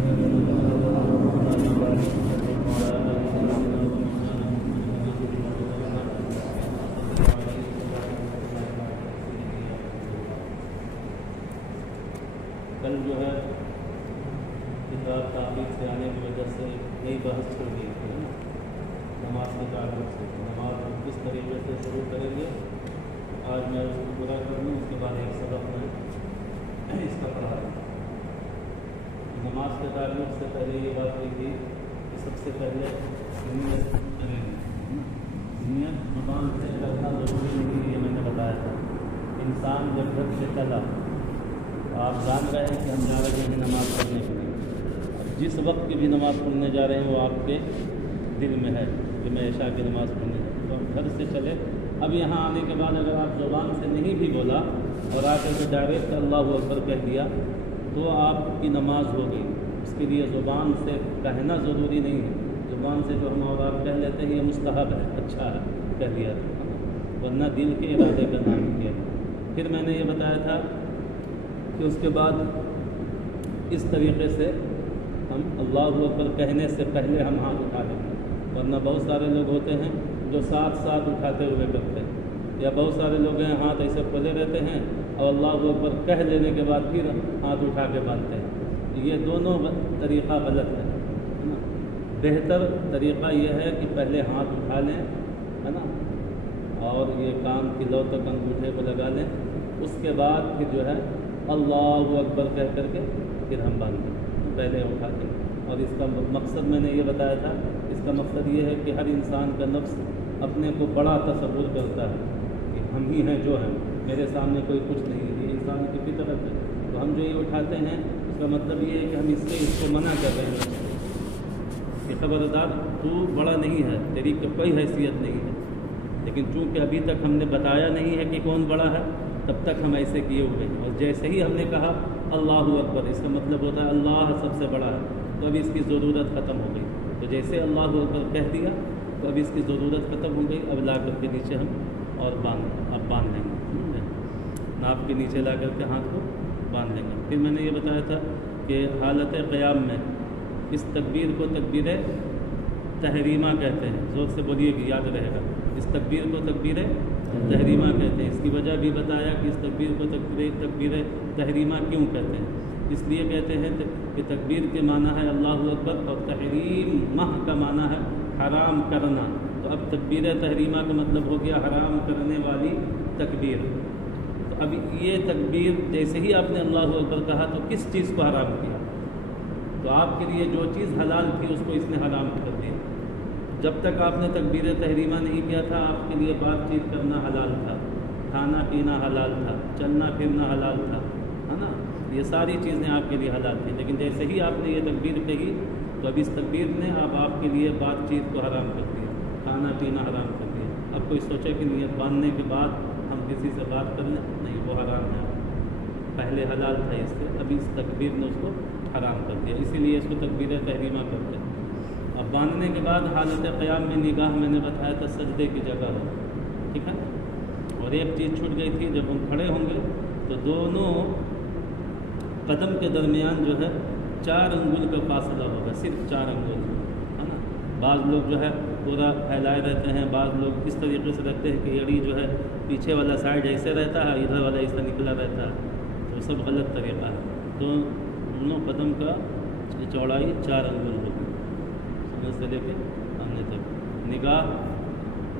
کل جو ہے کتاب تعبیر سے آنے کی وجہ سے نئی بحث چھوڑ گئی تھی نماز کے تعلق سے. نماز کو کس طریقے سے شروع کریں گے آج میں اس کو پورا کر لوں. اس کے بعد ایک سبق میں اس کا پڑھا رہا ہوں. نماز کے تعلق سے پہلے یہ بات ہوئی تھی کہ سب سے پہلے نیت کریں گے. نیت زبان سے کرنا ضروری نہیں, یہ میں نے بتایا تھا. انسان جب گھر سے چلا آپ جان رہے ہیں کہ ہم جا رہے ہیں نماز پڑھنے کے لیے. جس وقت کی بھی نماز پڑھنے جا رہے ہیں وہ آپ کے دل میں ہے کہ میں عشاء کی نماز پڑھنے جا رہا ہوں. تو ہم گھر سے چلے. اب یہاں آنے کے بعد اگر آپ زبان سے نہیں بھی بولا اور آ کر کے ڈائریکٹ اللہ اکبر کہہ دیا تو آپ کی نماز ہو گئی. اس کے لیے زبان سے کہنا ضروری نہیں ہے. زبان سے جو ہم اور آپ کہہ لیتے ہیں یہ مستحب ہے, اچھا ہے کہہ دیا, ورنہ دل کے ارادے کا نام کیا. پھر میں نے یہ بتایا تھا کہ اس کے بعد اس طریقے سے ہم اللہ اکبر کہنے سے پہلے ہم ہاتھ اٹھا لیں گے. ورنہ بہت سارے لوگ ہوتے ہیں جو ساتھ ساتھ اٹھاتے ہوئے کرتے ہیں, یا بہت سارے لوگ ہیں ہاتھ ایسے کھولے رہتے ہیں اور اللہ اکبر کہہ لینے کے بعد پھر ہاتھ اٹھا کے باندھتے ہیں. یہ دونوں طریقہ غلط ہے نا. بہتر طریقہ یہ ہے کہ پہلے ہاتھ اٹھا لیں ہے نا, اور یہ کان کی لو تک انگوٹھے کو لگا لیں. اس کے بعد پھر جو ہے اللہ اکبر کہہ کر کے پھر ہم باندھیں, پہلے اٹھاتے ہیں. اور اس کا مقصد میں نے یہ بتایا تھا, اس کا مقصد یہ ہے کہ ہر انسان کا نفس اپنے کو بڑا تصور کرتا ہے کہ ہم ہی ہیں جو ہیں, میرے سامنے کوئی کچھ نہیں ہے. یہ انسان کی فطرت ہے. تو ہم جو یہ اٹھاتے ہیں اس کا مطلب یہ ہے کہ ہم اس کو منع کر رہے ہیں کہ خبردار تو بڑا نہیں ہے, تیری کوئی حیثیت نہیں ہے. لیکن چونکہ ابھی تک ہم نے بتایا نہیں ہے کہ کون بڑا ہے, تب تک ہم ایسے کیے ہوئے ہیں. اور جیسے ہی ہم نے کہا اللہ اکبر, اس کا مطلب ہوتا ہے اللہ سب سے بڑا ہے, تو اب اس کی ضرورت ختم ہو گئی. تو جیسے اللہ اکبر کہہ دیا تو اب اس کی ضرورت ختم ہو گئی. اب لا کر کے نیچے ہم اور باندھ لیں گے, ناپ کے نیچے لا کر کے ہاتھ کو باندھ لیں گے. پھر میں نے یہ بتایا تھا کہ حالت قیام میں اس تکبیر کو تکبیر تحریمہ کہتے ہیں. زور سے بولیے کہ یاد رہے گا. اس تکبیر کو تکبیر تحریمہ کہتے ہیں. اس کی وجہ بھی بتایا کہ اس تکبیر کو تکبیر تحریمہ کیوں کہتے ہیں. اس لیے کہتے ہیں کہ تکبیر کے معنی ہے اللہ اکبر, اور تحریم کا معنی ہے حرام کرنا. تو اب تکبیر تحریمہ کا مطلب ہو گیا حرام کرنے والی تکبیر. تو اب یہ تکبیر جیسے ہی آپ نے اللہ اکبر کہا تو کس چیز کو حرام کیا؟ تو آپ کے لیے جو چیز حلال تھی اس کو اس نے حرام کر دیا. جب تک آپ نے تکبیر تحریمہ نہیں کیا تھا آپ کے لیے بات چیت کرنا حلال تھا, کھانا پینا حلال تھا, چلنا پھرنا حلال تھا, ہے نا. یہ ساری چیزیں آپ کے لیے حلال تھیں. لیکن جیسے ہی آپ نے یہ تکبیر کہی تو اب اس تکبیر نے اب آپ کے لیے بات چیت کو حرام کر دیا, کھانا پینا حرام کر دیا. اب کوئی سوچے کہ نیت باندھنے کے بعد ہم کسی سے بات کر لیں, نہیں, وہ حرام ہے. پہلے حلال تھا اس سے, ابھی اس تکبیر نے اس کو حرام کر دیا. اسی لیے اس کو تکبیر تحریمہ کرتے ہیں. اب باندھنے کے بعد حالت قیام میں نگاہ میں نے بتایا تھا سجدے کی جگہ ہے, ٹھیک ہے. اور ایک چیز چھوٹ گئی تھی, جب ہم کھڑے ہوں گے تو دونوں قدم کے درمیان جو ہے 4 انگل کا فاصلہ ہوگا, صرف 4 انگل, ہے نا. بعض لوگ جو ہے پورا پھیلائے رہتے ہیں, بعض لوگ اس طریقے سے رکھتے ہیں کہ ایڑی جو ہے پیچھے والا سائڈ ایسے رہتا ہے, ادھر والا ایسا نکلا رہتا ہے. تو سب غلط طریقہ ہے. تو دونوں قدم کا چوڑائی 4 انگل ہوگی, سے لے کے سامنے تک, نگاہ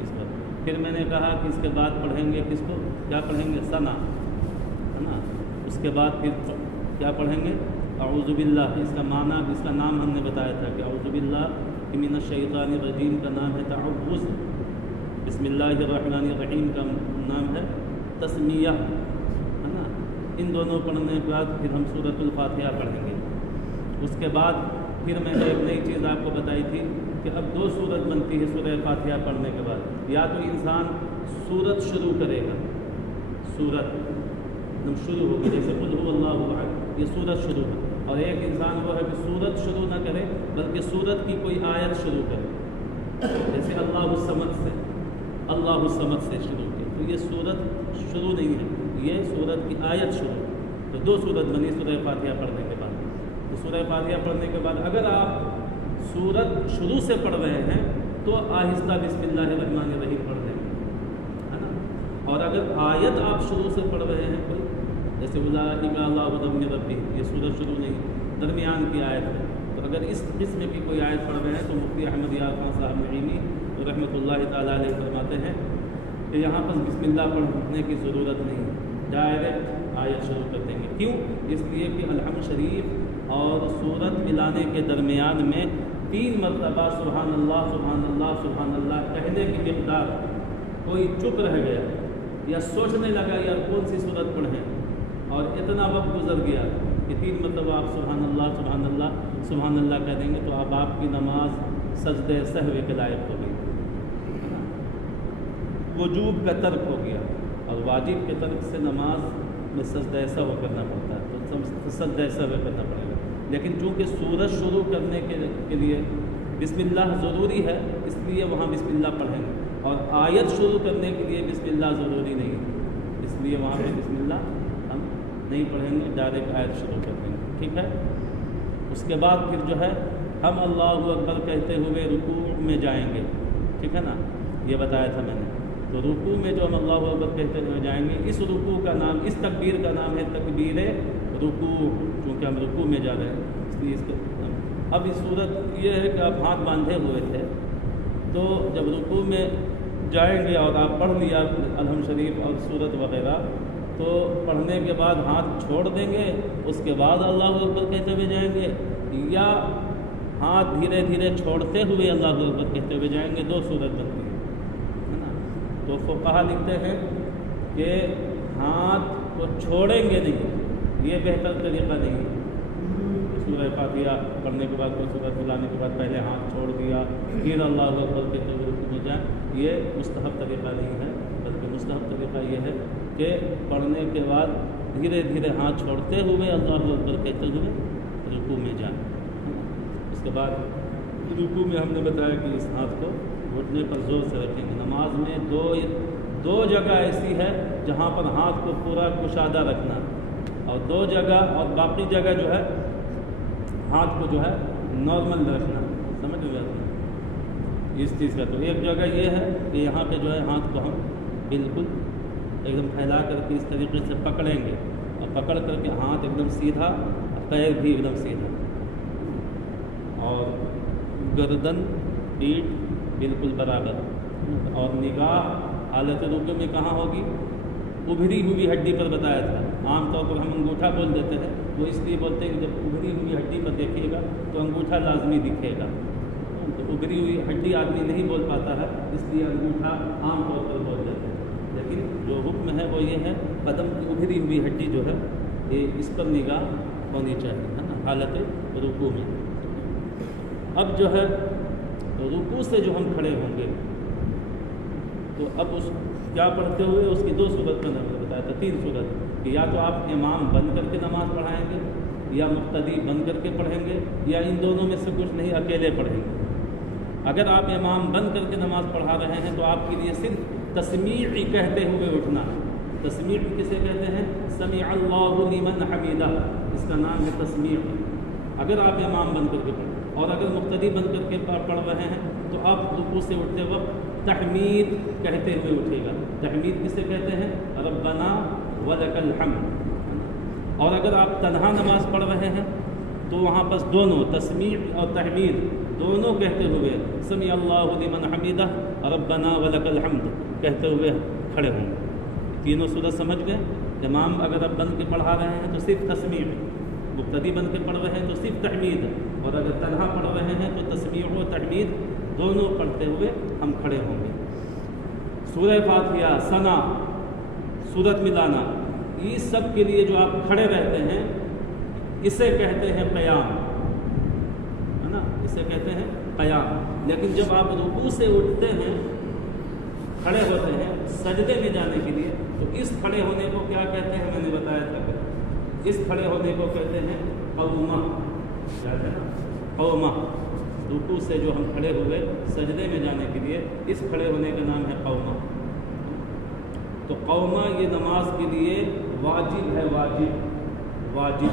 اس پر. پھر میں نے کہا کہ اس کے بعد پڑھیں گے کس کو, کیا پڑھیں گے, ثنا, ہے نا. اس کے بعد پھر کیا پڑھیں گے, اعوذ باللہ. اس کا معنی, اس کا نام ہم نے بتایا تھا کہ اعوذ باللہ من الشیطان الرجیم کا نام ہے تعوذ. بسم اللہ الرحمن الرحیم کا نام ہے تسمیہ, ہے نا. ان دونوں پڑھنے کے بعد پھر ہم سورۃ الفاتحہ پڑھیں گے. اس کے بعد پھر میں نے ایک نئی چیز آپ کو بتائی تھی کہ اب 2 صورت بنتی ہے سورہ فاتحہ پڑھنے کے بعد. یا تو انسان سورت شروع کرے گا, سورت شروع ہوگی جیسے قل هو اللہ احد, یہ سورت شروع ہے. اور ایک انسان وہ ہے کہ سورت شروع نہ کرے بلکہ سورت کی کوئی آیت شروع کرے, جیسے اللہ الصمد سے, اللہ الصمد سے شروع کی. تو یہ سورت شروع نہیں ہے, یہ سورت کی آیت شروع. تو 2 صورت بنی سورہ فاتحہ پڑھنے کے بعد. تو سورہ فاتحہ پڑھنے کے بعد اگر آپ سورت شروع سے پڑھ رہے ہیں تو آہستہ بسم اللہ الرحمن الرحیم پڑھ دیں ہے نا. اور اگر آیت آپ شروع سے پڑھ رہے ہیں کوئی جیسے اولئک اللہ ذم ربی، یہ سورت شروع نہیں درمیان کی آیت ہے، تو اگر اس قسم کی کوئی آیت پڑھ رہے ہیں تو مفتی احمد یار خان صاحب نعیمی رحمۃ اللہ تعالیٰ علیہ فرماتے ہیں کہ یہاں پر بسم اللہ پڑھنے کی ضرورت نہیں، ڈائریکٹ آیت شروع کر دیں گے. کیوں؟ اس لیے کہ الحمد شریف اور سورت ملانے کے درمیان میں 3 مرتبہ سبحان اللہ سبحان اللہ سبحان اللہ کہنے کی مقدار کوئی چپ رہ گیا یا سوچنے لگا یا کون سی سورت پڑھیں اور اتنا وقت گزر گیا کہ 3 مرتبہ آپ سبحان اللہ سبحان اللہ سبحان اللہ کہہ دیں گے تو اب آپ کی نماز سجدہ سہو کے لائق ہو گئی، وجوب کا ترک ہو گیا. اور واجب کے ترک سے نماز میں سجدہ سہو کرنا پڑتا ہے تو سجدہ سہو کرنا پڑے گا. لیکن چونکہ سورت شروع کرنے کے لیے بسم اللہ ضروری ہے اس لیے وہاں بسم اللہ پڑھیں گے، اور آیت شروع کرنے کے لیے بسم اللہ ضروری نہیں ہے اس لیے وہاں پہ بسم اللہ ہم نہیں پڑھیں گے، ڈائریکٹ آیت شروع کر دیں گے. ٹھیک ہے. اس کے بعد پھر جو ہے ہم اللہ اکبر کہتے ہوئے رکوع میں جائیں گے. ٹھیک ہے نا، یہ بتایا تھا میں نے. تو رکوع میں جو ہم اللہ اکبر کہتے ہوئے جائیں گے، اس رکوع کا نام، اس تکبیر کا نام ہے تکبیر رکوع، چونکہ ہم رکوع میں جا رہے ہیں اس لیے اس کا. اب اس صورت یہ ہے کہ آپ ہاتھ باندھے ہوئے تھے تو جب رکوع میں جائیں گے اور آپ پڑھ لیا الحمد شریف اور سورت وغیرہ تو پڑھنے کے بعد ہاتھ چھوڑ دیں گے، اس کے بعد اللہ اکبر کہتے ہوئے جائیں گے، یا ہاتھ دھیرے دھیرے چھوڑتے ہوئے اللہ اکبر کہتے ہوئے جائیں گے. 2 صورت بنتی ہے نا. تو فقہا لکھتے ہیں کہ ہاتھ کو چھوڑیں گے نہیں، یہ بہتر طریقہ نہیں ہے. سورہ فاتحہ پڑھنے کے بعد کوئی سورت ملانے کے بعد پہلے ہاتھ چھوڑ دیا پھر اللہ اکبر کہتے ہوئے رکوع میں جائیں، یہ مستحب طریقہ نہیں ہے، بلکہ مستحب طریقہ یہ ہے کہ پڑھنے کے بعد دھیرے دھیرے ہاتھ چھوڑتے ہوئے اللہ اکبر کہتے ہوئے رکوع میں جائیں. اس کے بعد رکوع میں ہم نے بتایا کہ اس ہاتھ کو گھٹنے پر زور سے رکھیں گے. نماز میں دو جگہ ایسی ہے جہاں پر ہاتھ کو پورا کشادہ رکھنا، اور 2 جگہ اور باقی جگہ جو ہے ہاتھ کو جو ہے نارمل رکھنا. سمجھ گئے اس چیز کا؟ تو ایک جگہ یہ ہے کہ یہاں پہ جو ہے ہاتھ کو ہم بالکل ایک دم پھیلا کر کے اس طریقے سے پکڑیں گے، اور پکڑ کر کے ہاتھ ایک دم سیدھا، پیر بھی ایک دم سیدھا، اور گردن پیٹھ بالکل برابر، اور نگاہ حالت رکوع میں کہاں ہوگی؟ ابھری ہوئی ہڈی پر بتایا تھا. عام طور پر ہم انگوٹھا بول دیتے ہیں، وہ اس لیے بولتے ہیں کہ جب ابھری ہوئی ہڈی پر دیکھیے گا تو انگوٹھا لازمی دکھے گا. تو ابھری ہوئی ہڈی آدمی نہیں بول پاتا ہے اس لیے انگوٹھا عام طور پر بول دیتے ہیں. لیکن جو حکم ہے وہ یہ ہے قدم کی ابھری ہوئی ہڈی جو ہے یہ اس پر نگاہ ہونی چاہیے، ہے نا، حالت رکوع میں. اب جو ہے رکوع سے جو ہم کھڑے ہوں گے تو اب اس کیا پڑھتے ہوئے اس کی 2 صورت میں نے بتایا تھا، 3 صورت، کہ یا تو آپ امام بن کر کے نماز پڑھائیں گے، یا مقتدی بن کر کے پڑھیں گے، یا ان دونوں میں سے کچھ نہیں، اکیلے پڑھیں گے. اگر آپ امام بن کر کے نماز پڑھا رہے ہیں تو آپ کے لیے صرف تسمیع کہتے ہوئے اٹھنا. تسمیع کسے کہتے ہیں؟ سمع اللہ لمن حمیدہ، اس کا نام ہے تسمیع. اگر آپ امام بن کر کے پڑھیں، اور اگر مقتدی بن کر کے پڑھ رہے ہیں تو آپ رکوع سے اٹھتے وقت تحمید کہتے ہوئے اٹھے گا. تحمید کسے کہتے ہیں؟ ربنا ولک الحمد. اور اگر آپ تنہا نماز پڑھ رہے ہیں تو وہاں پس دونوں تسمیع اور تحمید دونوں کہتے ہوئے سمع اللہ لمن حمیدہ ربنا ولک الحمد کہتے ہوئے کھڑے ہوں گے. تینوں صورت سمجھ گئے. امام اگر آپ بن کے پڑھا رہے ہیں تو صرف تسمیع، مقتدی بن کے پڑھ رہے ہیں تو صرف تحمید، اور اگر تنہا پڑھ رہے ہیں تو تسمیع و تحمید دونوں پڑھتے ہوئے ہم کھڑے ہوں گے. سورہ فاتحہ، ثنا، سورت ملانا، اس سب کے لیے جو آپ کھڑے رہتے ہیں اسے کہتے ہیں قیام، ہے نا، اسے کہتے ہیں قیام. لیکن جب آپ رکوع سے اٹھتے ہیں، کھڑے ہوتے ہیں سجدے میں جانے کے لیے، تو اس کھڑے ہونے کو کیا کہتے ہیں؟ میں نے بتایا تھا کہ اس کھڑے ہونے کو کہتے ہیں قومہ. یاد ہے نا، قومہ. رکوع سے جو ہم کھڑے ہوئے سجدے میں جانے کے لیے، اس کھڑے ہونے کا نام ہے قومہ. تو قومہ یہ نماز کے لیے واجب ہے، واجب.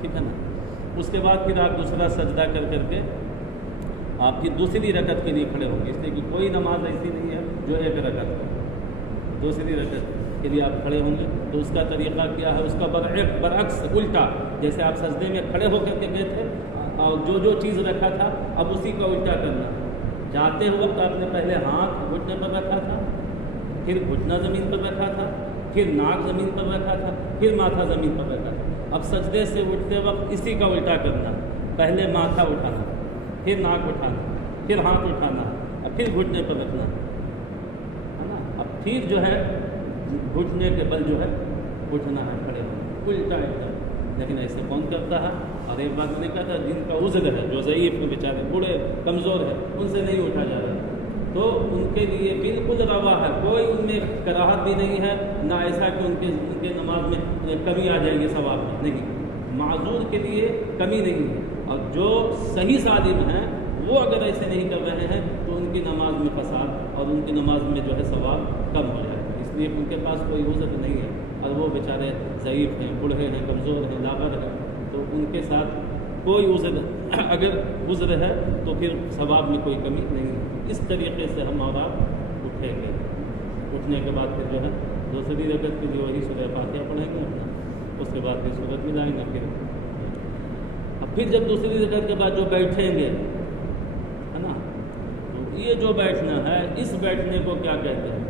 ٹھیک ہے نا. اس کے بعد پھر آپ دوسرا سجدہ کر کے آپ کی دوسری رکعت کے لیے کھڑے ہوں گے، اس لیے کہ کوئی نماز ایسی نہیں ہے جو ایک رکعت ہے. دوسری رکعت کے لیے آپ کھڑے ہوں گے تو اس کا طریقہ کیا ہے، اس کا برعکس الٹا، جیسے آپ سجدے میں کھڑے ہو کر کے گئے تھے اور جو چیز رکھا تھا اب اسی کا الٹا کرنا. جاتے ہوئے وقت آپ نے پہلے ہاتھ گھٹنے پر رکھا تھا، پھر گھٹنا زمین پر رکھا تھا، پھر ناک زمین پر رکھا تھا، پھر ماتھا زمین پر رکھا تھا. اب سجدے سے اٹھتے وقت اسی کا الٹا کرنا، پہلے ماتھا اٹھانا، پھر ناک اٹھانا، پھر ہاتھ اٹھانا، اور پھر گھٹنے پر رکھنا ہے نا. اب پھر جو ہے گھٹنے کے بل جو ہے اٹھنا ہے، کھڑے ہونا، الٹا الٹا. لیکن ایسے کون کرتا ہے؟ اور ایک بات میں نے کہا تھا، جن کا عذر ہے، جو ضعیف بیچارے بوڑھے کمزور ہیں، ان سے نہیں اٹھا جا رہا تو ان کے لیے بالکل روا ہے، کوئی ان میں کراہت بھی نہیں ہے، نہ ایسا کہ ان کے نماز میں کمی آ جائے گی ثواب میں، نہیں، معذور کے لیے کمی نہیں ہے. اور جو صحیح سالم ہیں وہ اگر ایسے نہیں کر رہے ہیں تو ان کی نماز میں فساد اور ان کی نماز میں جو ہے ثواب کم ہو جائے گا. اس لیے ان کے پاس کوئی عذر نہیں ہے اور وہ بیچارے ضعیف ہیں، بوڑھے ہیں، کمزور ہیں، لاغر ہیں، تو ان کے ساتھ کوئی عذر اگر عذر ہے تو پھر ثواب میں کوئی کمی نہیں ہے. اس طریقے سے ہم اور آپ اٹھیں گے. اٹھنے کے بعد پھر جو ہے دوسری رکعت کے لیے وہی سورہ فاتحہ پڑھیں گے اپنا، اس کے بعد پھر سورت ملائیں گے. پھر جب دوسری رکعت کے بعد جو بیٹھیں گے ہے نا، تو یہ جو بیٹھنا ہے اس بیٹھنے کو کیا کہتے ہیں؟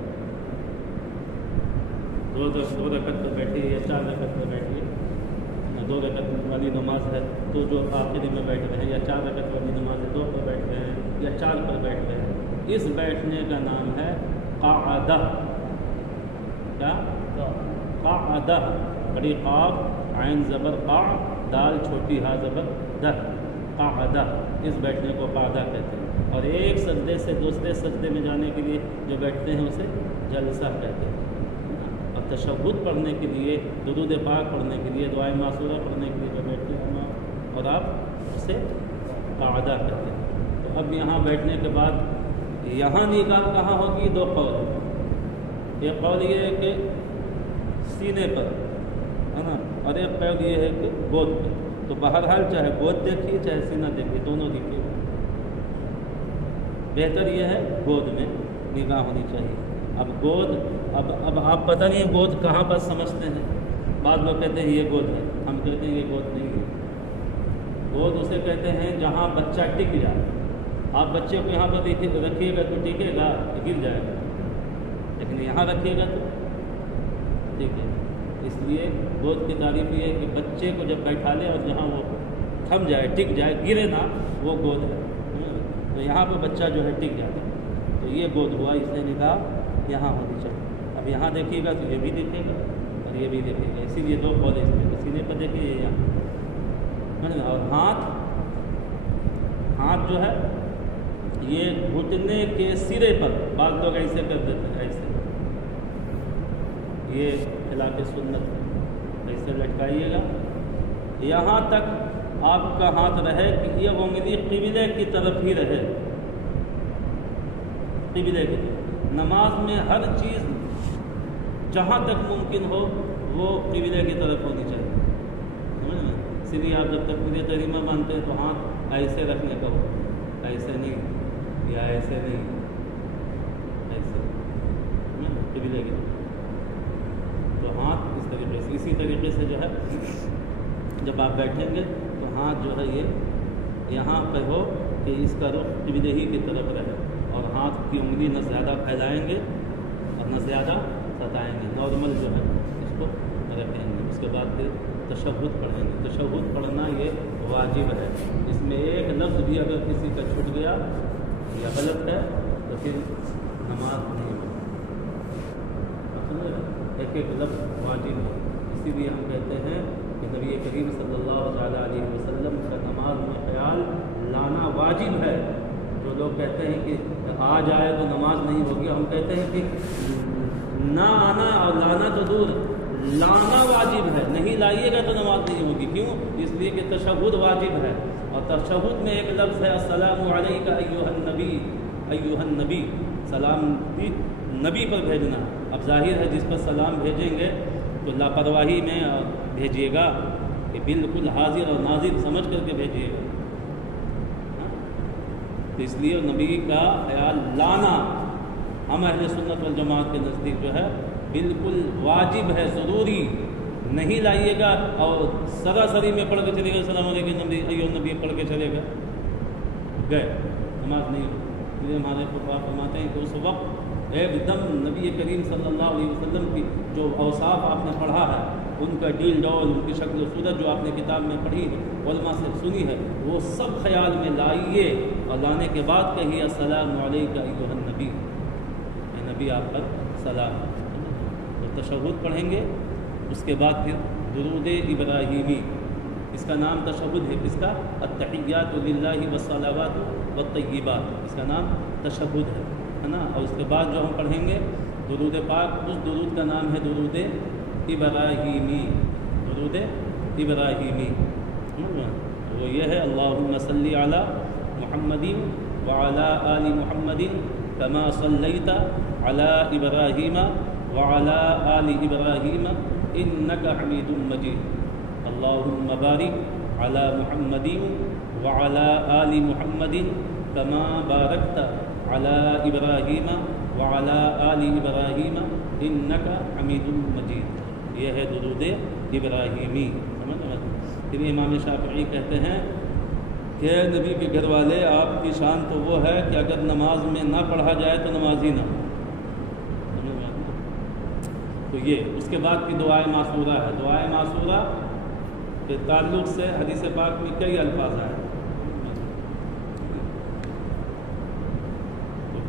دو رکعت پر بیٹھیے یا 4 رکعت پر بیٹھیے. 2 رکعت والی نماز ہے تو جو آخری میں بیٹھ رہے ہیں، یا 4 رکعت والی نماز ہے 2 پر بیٹھ رہے ہیں یا 4 پر بیٹھ رہے ہیں، اس بیٹھنے کا نام ہے قعدہ. کیا؟ قعدہ. بڑی قاف عین زبر قا، دال چھوٹی ہا زبر دہ، قعدہ. اس بیٹھنے کو قعدہ کہتے ہیں. اور ایک سجدے سے دوسرے سجدے میں جانے کے لیے جو بیٹھتے ہیں اسے جلسہ کہتے ہیں. اور تشہد پڑھنے کے لیے، درود پاک پڑھنے کے لیے، دعائے معصورہ پڑھنے کے لیے جو بیٹھتے ہیں اور آپ اسے قعدہ کہتے ہیں. تو اب یہاں بیٹھنے کے بعد یہاں نگاہ کہاں ہوگی؟ 2 قول. ایک قول یہ ہے کہ سینے پر ہے نا، اور ایک قول یہ ہے کہ گود پہ. تو بہرحال چاہے گود دیکھیے چاہے سینہ دیکھیے، دونوں دیکھیے. بہتر یہ ہے گود میں نگاہ ہونی چاہیے. اب گود، اب آپ پتہ نہیں گود کہاں پر سمجھتے ہیں. بعض لوگ کہتے ہیں یہ گود ہے، ہم کہتے ہیں یہ گود نہیں ہے. گود اسے کہتے ہیں جہاں بچہ ٹک جائے. آپ بچے کو یہاں پر رکھیے گا تو ٹکے گا، گر جائے گا، لیکن یہاں رکھیے گا تو ٹھیک ہے. اس لیے گود کی تعریف یہ ہے کہ بچے کو جب بیٹھا لے اور جہاں وہ تھم جائے، ٹک جائے، گرے نہ، وہ گود ہے. تو یہاں پہ بچہ جو ہے ٹک جاتا ہے، تو یہ گود ہوا. اس لیے نگاہ یہاں ہونی چاہیے. اب یہاں دیکھیے گا تو یہ بھی دیکھے گا اور یہ بھی دیکھے گا. اسی لیے 2 قول اس میں، سینے پر دیکھیے یہاں. اور ہاتھ جو ہے یہ گھٹنے کے سرے پر، بعض لوگ ایسے کر دیتے ہیں، ایسے، یہ خلاف سنت، ایسے لٹکائیے گا. یہاں تک آپ کا ہاتھ رہے کہ یہ انگلی قبلے کی طرف ہی رہے. قبلے کی طرف. نماز میں ہر چیز جہاں تک ممکن ہو وہ قبلے کی طرف ہونی چاہیے. سمجھ میں؟ اسی لیے آپ جب تک مجھے تحریمہ مانتے ہیں تو ہاتھ ایسے رکھنے کا ہو، ایسے نہیں یا ایسے نہیں، ایسے قبلے کی طرف. تو ہاتھ اس طریقے سے، اسی طریقے سے جو ہے جب آپ بیٹھیں گے تو ہاتھ جو ہے یہ یہاں پہ ہو کہ اس کا رخ قبلے ہی کی طرف رہے، اور ہاتھ کی انگلی نہ زیادہ پھیلائیں گے اور نہ زیادہ ستائیں گے. نارمل جو ہے اس کو رکھیں گے. اس کے بعد پھر تشہد پڑھیں گے. تشہد پڑھنا یہ واجب ہے. اس میں ایک لفظ بھی اگر کسی کا چھوٹ گیا یا غلط ہے تو پھر نماز نہیں ہوگی. ایک لفظ واجب ہے. اسی لیے ہم کہتے ہیں کہ نبی کریم صلی اللہ علیہ وسلم کا نماز میں خیال لانا واجب ہے. جو لوگ کہتے ہیں کہ آ جائے تو نماز نہیں ہوگی، ہم کہتے ہیں کہ نہ آنا اور لانا تو دور، لانا واجب ہے. نہیں لائیے گا تو نماز نہیں ہوگی. کیوں؟ اس لیے کہ تشہد واجب ہے. اور تشہد میں ایک لفظ ہے السلام علیک ایھا النبی. ایھا النبی، سلام بھی نبی پر بھیجنا. اب ظاہر ہے جس پر سلام بھیجیں گے تو لاپرواہی میں بھیجیے گا کہ بالکل حاضر اور ناظر سمجھ کر کے بھیجیے گا. تو اس لیے نبی کا خیال لانا ہم اہل سنت والجماعت کے نزدیک جو ہے بالکل واجب ہے، ضروری. نہیں لائیے گا اور سراسری میں پڑھ کے چلے گا السلام علیکم نبی ایو نبی پڑھ کے چلے گا، گئے نماز نہیں ہوگی. اس لیے ہمارے فقہا فرماتے ہیں کہ اس وقت ایک دم نبی کریم صلی اللہ علیہ وسلم کی جو اوصاف آپ نے پڑھا ہے، ان کا ڈیل ڈول، ان کی شکل و صورت جو آپ نے کتاب میں پڑھی ہے، علماء سے سنی ہے، وہ سب خیال میں لائیے اور لانے کے بعد کہیے السلام علیکم ایھا النبی، اے نبی آپ پر سلام. تو تشہد پڑھیں گے، اس کے بعد پھر درود ابراہیمی. اس کا نام تشہد ہے، کس کا؟ التحیات للہ والصلوات والطیبات، اس کا نام تشہد ہے نا. اور اس کے بعد جو ہم پڑھیں گے درود پاک، اس درود کا نام ہے درود ابراہیمی. درود ابراہیمی وہ یہ ہے اللہم صلی علی محمد وعلی آل محمد کما صلیت علی ابراہیم وعلی آل ابراہیم انک حمید مجید. اللہم بارک علی محمد وعلی آل محمد کما بارکت علی ابراہیم وعلی آل ابراہیم انک حمید مجید. یہ ہے درود ابراہیمی. پھر امام شافعی کہتے ہیں کہ نبی کے گھر والے آپ کی شان تو وہ ہے کہ اگر نماز میں نہ پڑھا جائے تو نماز ہی نہ ہو. تو یہ اس کے بعد کی دعائے معصورہ ہے. دعائے معصورہ کے تعلق سے حدیث پاک میں کئی الفاظ ہیں.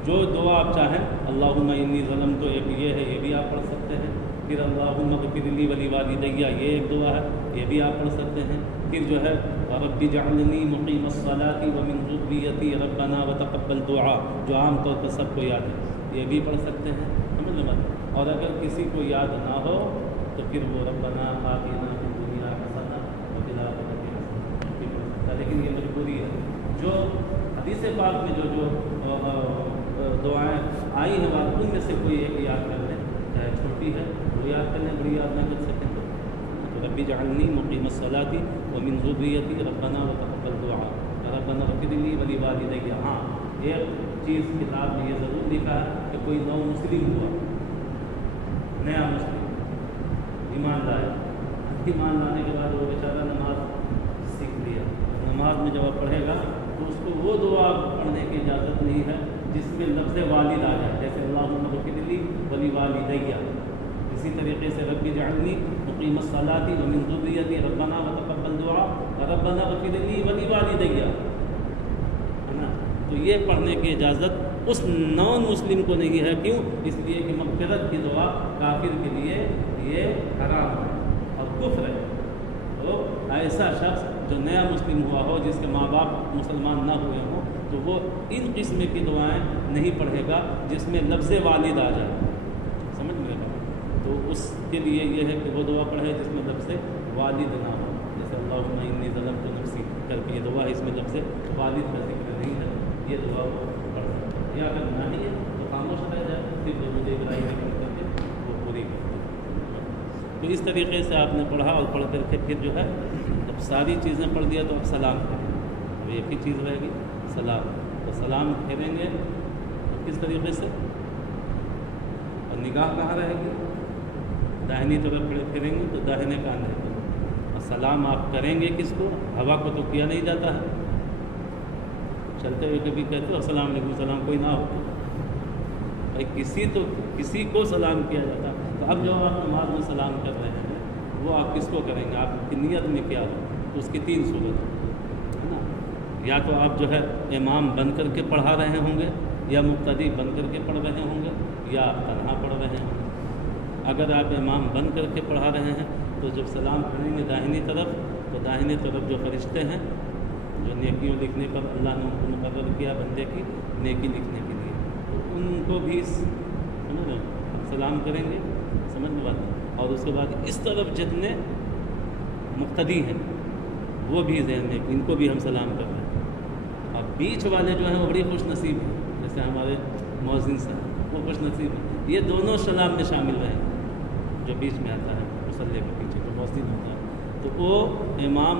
جو دعا آپ چاہیں، اللہم انی ظلمت، ایک یہ ہے، یہ بھی آپ پڑھ سکتے ہیں. پھر اللہم اغفر لی ولی والدی، یہ ایک دعا ہے، یہ بھی آپ پڑھ سکتے ہیں. پھر جو ہے رب اجعلنی مقیم الصلاۃ ومن ذریتی ربنا وتقبل دعا، جو عام طور پر سب کو یاد ہے، یہ بھی پڑھ سکتے ہیں. سمجھ لو بات. اور اگر کسی کو یاد نہ ہو تو پھر وہ ربنا آتنا فی الدنیا حسنہ وفی الآخرۃ حسنہ بھی پڑھ سکتا ہے. لیکن یہ مجبوری ہے. جو حدیث پاک میں جو دعائیں آئی ہیں ان میں سے کوئی ایک یاد کر لیں، چاہے چھوٹی ہے وہ یاد کر لیں، بڑی یاد نہ کر سکیں تو رب اجعلنی مقیم الصلاۃ ومن ذریتی ربنا وتقبل دعا ربنا اغفر لی ولی والدی. ہاں ایک چیز کتاب میں یہ ضرور لکھا ہے کہ کوئی نو مسلم ہوا، نیا مسلم ایمان لایا، ایمان لانے کے بعد وہ بیچارہ نماز سیکھ لیا، نماز میں جب پڑھے گا تو اس کو وہ دعا پڑھنے کی اجازت نہیں ہے جس میں لفظ والد آ جائے، جیسے اللہم اغفر لی ولی والدی. اسی طریقے سے رب اجعلنی مقیم الصلاۃ ومن ذریتی ربنا وتقبل دعا ربنا اغفر لی ولی والدی ہے نا. تو یہ پڑھنے کی اجازت اس نان مسلم کو نہیں ہے. کیوں؟ اس لیے کہ مغفرت کی دعا کافر کے لیے یہ حرام ہے اور کفر ہے. تو ایسا شخص جو نیا مسلم ہوا ہو، جس کے ماں باپ مسلمان نہ ہوئے ہوں، تو وہ ان قسم کی دعائیں نہیں پڑھے گا جس میں لفظ والد آ جائے. سمجھ میں گا؟ تو اس کے لیے یہ ہے کہ وہ دعا پڑھے جس میں لفظ والد نہ ہو. جیسے اللہم انی ظلمت نفسی کر کے یہ دعا ہے، اس میں لفظ والد کا ذکر نہیں ہے، یہ دعا وہ پڑھ سکتا ہے. یا اگر نہیں ہے تو خاموش رہ جائے، پھر درود ابراہیمی پڑھ کر کے وہ پوری کرتے ہیں. تو اس طریقے سے آپ نے پڑھا اور پڑھ کر کے پھر جو ہے جب ساری چیزیں پڑھ دیا تو اب سلام کریں. اب ایک ہی چیز رہے گی، سلام. تو سلام پھیریں گے تو کس طریقے سے، اور نگاہ کہاں رہے گی؟ داہنی طرف پھریں گے تو داہنے کان رہے گا. اور سلام آپ کریں گے کس کو؟ ہوا کو تو کیا نہیں جاتا ہے. چلتے ہوئے کبھی کہتے ہو السلام علیکم، سلام کوئی نہ ہو بھائی، کسی کو سلام کیا جاتا. تو اب جو آپ نماز میں سلام کر رہے ہیں وہ آپ کس کو کریں گے؟ آپ کی نیت میں کیا ہو؟ تو اس کی 3 صورت ہے نا. یا تو آپ جو ہے امام بن کر کے پڑھا رہے ہوں گے، یا مقتدی بن کر کے پڑھ رہے ہوں گے، یا آپ تنہا پڑھ رہے ہوں گے. اگر آپ امام بن کر کے پڑھا رہے ہیں تو جب سلام پڑھیں گے داہنی طرف، تو داہنی طرف جو فرشتے ہیں جو نیکیوں لکھنے پر اللہ نے ان کو مقرر کیا بندے کی نیکی لکھنے کے لیے، تو ان کو بھی سمجھ لو سلام کریں گے. سمجھ لو بات. اور اس کے بعد اس طرف جتنے مقتدی ہیں وہ بھی ذہن میں ان کو بھی ہم سلام کر رہے ہیں. اور بیچ والے جو ہیں وہ بڑی خوش نصیب ہیں، جیسے ہمارے مؤذن صاحب وہ خوش نصیب ہیں. یہ دونوں سلام میں شامل رہیں، جو بیچ میں آتا ہے مصلی کے پیچھے جو مؤذن ہوتا ہے، تو وہ امام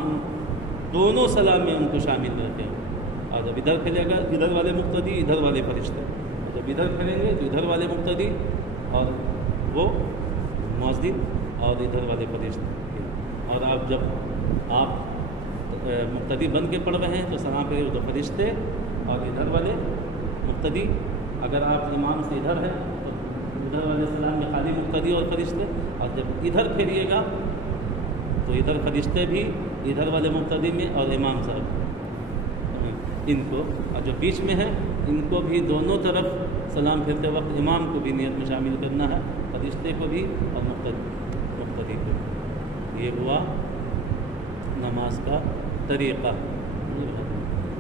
دونوں سلام میں ان کو شامل رہتے ہیں. اور جب ادھر پھرے گا ادھر والے مقتدی ادھر والے فرشتے، جب ادھر پھریں گے تو ادھر والے مقتدی اور وہ مؤذن اور ادھر والے فرشتے. اور آپ جب آپ مقتدی بن کے پڑھ رہے ہیں تو سلام پھرے تو فرشتے اور ادھر والے مقتدی. اگر آپ امام سے ادھر ہیں تو ادھر والے سلام میں خالی مقتدی اور فرشتے، اور جب ادھر پھیریے گا تو ادھر فرشتے بھی ادھر والے مقتدی میں اور امام صاحب ان کو، اور جو بیچ میں ہے ان کو بھی دونوں طرف سلام پھرتے وقت امام کو بھی نیت میں شامل کرنا ہے، فرشتے کو بھی اور مقتدی کو بھی. یہ ہوا نماز کا طریقہ.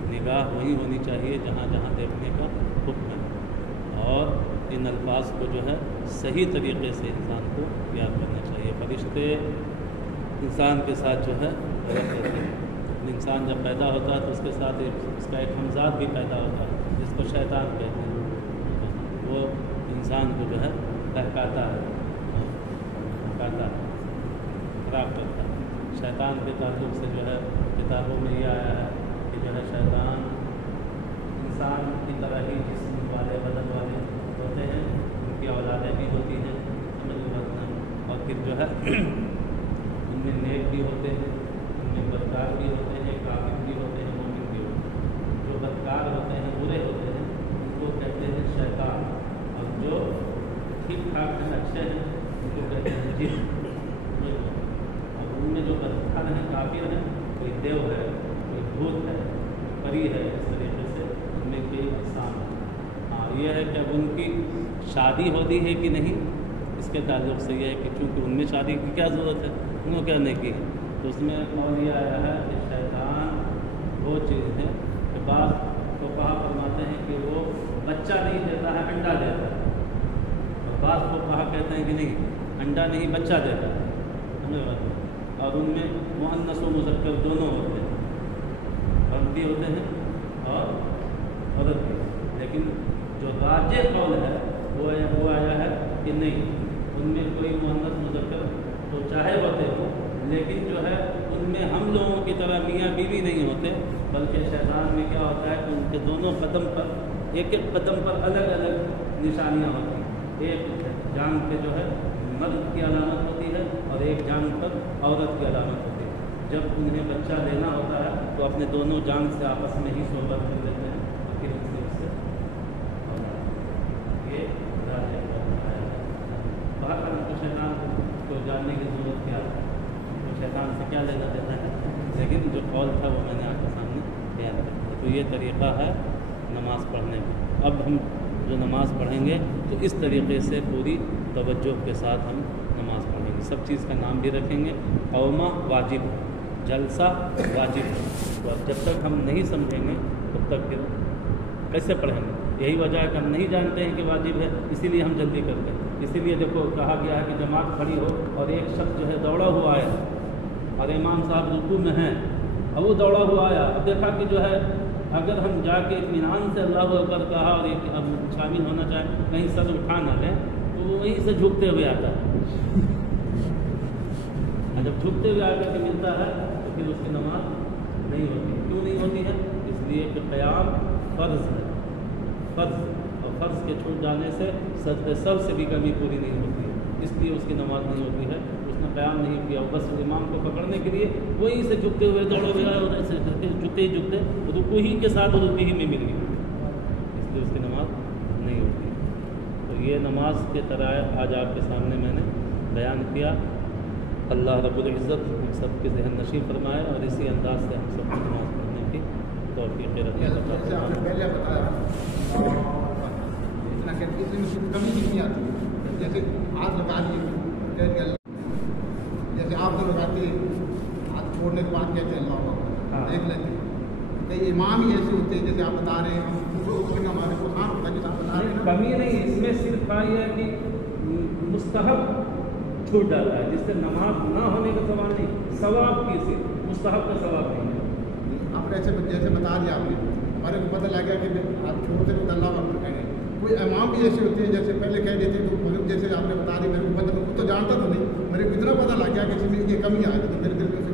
نگاہ وہی ہونی چاہیے جہاں جہاں دیکھنے کا حکم ہے، اور ان الفاظ کو جو ہے صحیح طریقے سے انسان کو یاد کرنا چاہیے. فرشتے انسان کے ساتھ جو ہے رہتے ہیں. انسان جب پیدا ہوتا ہے تو اس کے ساتھ اس کا ایک ہمزاد بھی پیدا ہوتا ہے جس کو شیطان کہتے ہیں. وہ انسان کو جو ہے بہکاتا ہے، خراب کرتا ہے. شیطان کے تعلق سے جو ہے کتابوں میں یہ آیا ہے کہ جو ہے شیطان انسان کی طرح ہی جسم والے بدن والے ہوتے ہیں، ان کی اولادیں بھی ہوتی ہیں اور پھر جو ہے ان میں نیک بھی ہوتے ہیں، ان میں بدکار بھی ہوتے ہیں، کافر بھی ہوتے ہیں، مومن بھی ہوتے ہیں. جو بدکار ہوتے ہیں برے ہوتے ہیں ان کو کہتے ہیں شیطان، اور جو ٹھیک ٹھاک ہیں اچھے ہیں ان کو کہتے ہیں جن. اور ان میں جو بدکار ہیں کافر ہیں، کوئی دیو ہے، کوئی بھوت ہے، پری ہے، اس طریقے سے ان میں کئی اقسام ہے. ہاں یہ ہے کہ اب ان کی شادی ہوتی ہے کہ نہیں، اس کے تعلق سے یہ ہے کہ چونکہ ان میں شادی کی کیا ضرورت ہے، انہوں کیا نہیں کی، تو اس میں اور یہ آیا ہے کہ شیطان وہ چیز ہے کہ بعض کو کہا فرماتے ہیں کہ وہ بچہ نہیں دیتا ہے، انڈا دیتا ہے. اور بعض کو کہا کہتے ہیں کہ نہیں، انڈا نہیں بچہ دیتا ہے. اور ان میں مؤنث و مذکر دونوں ہوتے ہیں، مرد بھی ہوتے ہیں اور عورت بھی. لیکن جو راجح قول ہے وہ آیا ہے کہ نہیں، ان میں کوئی مؤنث مذکر تو چاہے ہوتے ہوں لیکن جو ہے ان میں ہم لوگوں کی طرح میاں بیوی نہیں ہوتے، بلکہ شیطان میں کیا ہوتا ہے کہ ان کے دونوں قدم پر ایک ایک قدم پر الگ الگ نشانیاں ہوتی ہیں. ایک جان پہ جو ہے مرد کی علامت ہوتی ہے اور ایک جان پر عورت کی علامت ہوتی ہے. جب انہیں بچہ لینا ہوتا ہے تو اپنے دونوں جان سے آپس میں ہی صحبت کر لیتے ہیں اور پھر اس سے یہ راجہ ہے. باہر کا تو شیطان کو جاننے کی ضرورت کیا ہے، تو شیطان سے کیا لینا دیتا ہے. لیکن جو قول تھا وہ میں نے آپ کے سامنے بیان کر دیا. تو یہ طریقہ ہے نماز پڑھنے میں. اب ہم جو نماز پڑھیں گے تو اس طریقے سے پوری توجہ کے ساتھ ہم نماز پڑھیں گے. سب چیز کا نام بھی رکھیں گے. قومہ واجب، جلسہ واجب. تو جب تک ہم نہیں سمجھیں گے تب تک پھر کیسے پڑھیں گے. یہی وجہ ہے کہ ہم نہیں جانتے ہیں کہ واجب ہے، اسی لیے ہم جلدی کرتے ہیں. اسی لیے دیکھو کہا گیا ہے کہ جماعت کھڑی ہو اور ایک شخص جو ہے دوڑا ہوا آیا اور امام صاحب رکوع میں ہیں اور وہ دوڑا ہوا آیا. اب دیکھا کہ جو ہے اگر ہم جا کے اطمینان سے اللہ اکبر کہا اور ایک اب شامل ہونا چاہیں، کہیں سر اٹھا نہ لیں تو وہ وہیں سے جھکتے ہوئے آتا ہے. جب جھکتے ہوئے آ کر کے ملتا ہے تو پھر اس کی نماز نہیں ہوتی. کیوں نہیں ہوتی ہے؟ اس لیے کہ قیام فرض ہے، فرض، اور فرض کے چھوٹ جانے سے سجدہ سر سے بھی کمی پوری نہیں ہوتی ہے. اس لیے اس کی نماز نہیں ہوتی ہے. اس نے قیام نہیں کیا، بس امام کو پکڑنے کے لیے وہیں سے جھکتے ہوئے دوڑے ہوئے آئے اور ایسے جھکتے ہی جھکتے رکوع ہی کے ساتھ رکوع ہی میں مل گئی، اس لیے اس کی نماز نہیں ہوتی. تو یہ نماز کے طرح آج آپ کے سامنے میں نے بیان کیا. اللہ رب العزت ہم سب کے ذہن نشین فرمائے اور اسی انداز سے ہم سب کو نماز پڑھنے کی توفیق رکھے. پہلے بتایا اتنا کمی نہیں آتی. جیسے ہاتھ لگا دیے، جیسے آپ تو لگاتے ہاتھ چھوڑنے کے بعد کہتے ہیں اللہ اکبر، دیکھ لیتے ہیں. کئی امام ہی ایسے ہوتے ہیں جیسے آپ بتا رہے ہیں، ہم ہمارے کو ہاں ہوتا ہے جیسے آپ بتا رہے ہیں. کمی نہیں، اس میں صرف یہ ہے کہ مستحب چھوٹ جاتا ہے، جس سے نماز نہ ہونے کا سوال نہیں، ثواب کی صرف مستحب کا ثواب نہیں ہے. آپ نے ایسے جیسے بتا دیا آپ نے، ہمارے کو پتہ لگ گیا کہ آپ چھوڑتے تو اللہ اکبر کہیں. کوئی امام بھی ایسے ہوتے ہیں جیسے پہلے کہہ دیتے ہیں تو جیسے آپ نے بتا دی، میرے کو پتہ تو جانتا تو نہیں، میرے کو اتنا پتہ لگ گیا کہ اس میں یہ کمی آئے تو میرے دل میں سے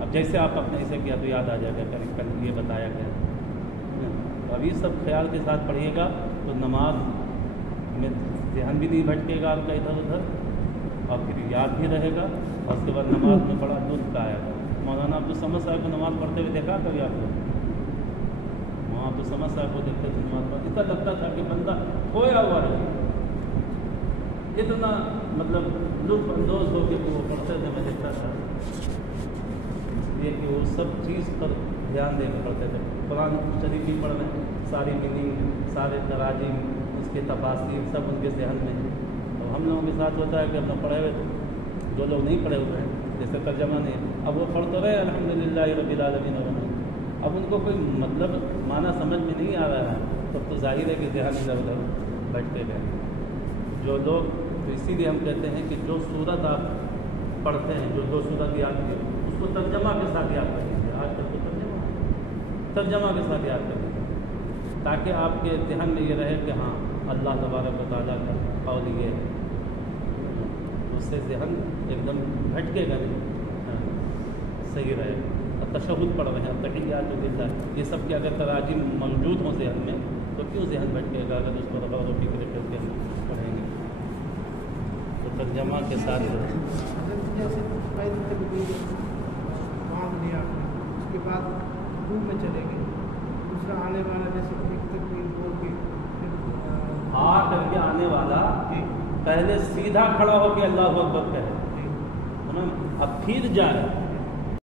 اب جیسے آپ اپنے ایسے کیا تو یاد آ جائے گا کل یہ بتایا گیا. تو اب یہ سب خیال کے ساتھ پڑھیے گا تو نماز میں ذہن بھی نہیں بھٹکے گا آپ کا ادھر ادھر, اور پھر یاد بھی رہے گا, اور اس کے بعد نماز میں بڑا لطف آئے گا. مولانا عبدالصمد صاحب کو نماز پڑھتے ہوئے دیکھا کبھی آپ لوگ؟ وہاں عبدالصمد صاحب کو دیکھتے تھے نماز پڑھتے, اتنا لگتا تھا کہ بندہ کھویا ہوا ہے, اتنا مطلب لطف اندوز ہو کے وہ پڑھتے تھے. میں دیکھتا تھا یہ کہ وہ سب چیز پر دھیان دے کے پڑھتے تھے. قرآن شریف بھی پڑھ رہے ہیں, ساری میننگ, سارے تراجم, اس کے تفاصیر سب ان کے ذہن میں ہیں. اور ہم لوگوں کے ساتھ ہوتا ہے کہ ہم لوگ پڑھے ہوئے, جو لوگ نہیں پڑھے ہوئے ہیں جیسے ترجمہ نہیں, اب وہ پڑھتے رہے الحمدللہ رب العالمین, اب ان کو کوئی مطلب معنی سمجھ میں نہیں آ رہا ہے, تب تو ظاہر ہے کہ ذہن ادھر ادھر بیٹھتے گئے. جو لوگ, تو اسی لیے ہم کہتے ہیں کہ جو صورت آپ پڑھتے ہیں, جو دو صورت یاد کی, اس کو ترجمہ کے ساتھ یاد کر لیجیے. آج تک تو ترجمہ کے ساتھ یاد کر لیجیے, تاکہ آپ کے ذہن میں یہ رہے کہ ہاں اللہ تبارک و تعالیٰ کا قول یہ ہے. اس سے ذہن ایک دم بھٹکے گا نہیں, صحیح رہے گا. تشہد پڑھ رہے ہیں, تحیات للہ, یہ سب کے اگر تراجم موجود ہوں ذہن میں تو کیوں ذہن بھٹکے گا اگر اس کو غور و فکر کر کے پڑھیں گے. تو ترجمہ کے ساتھ جیسے کام لیا, اس کے بعد روم میں چلے گئے, دوسرا آنے والا جیسے ایک تکبیر بول کے آ کر کے آنے والا پہلے سیدھا کھڑا ہو کے اللہ اکبر کہے, اب پھر جائے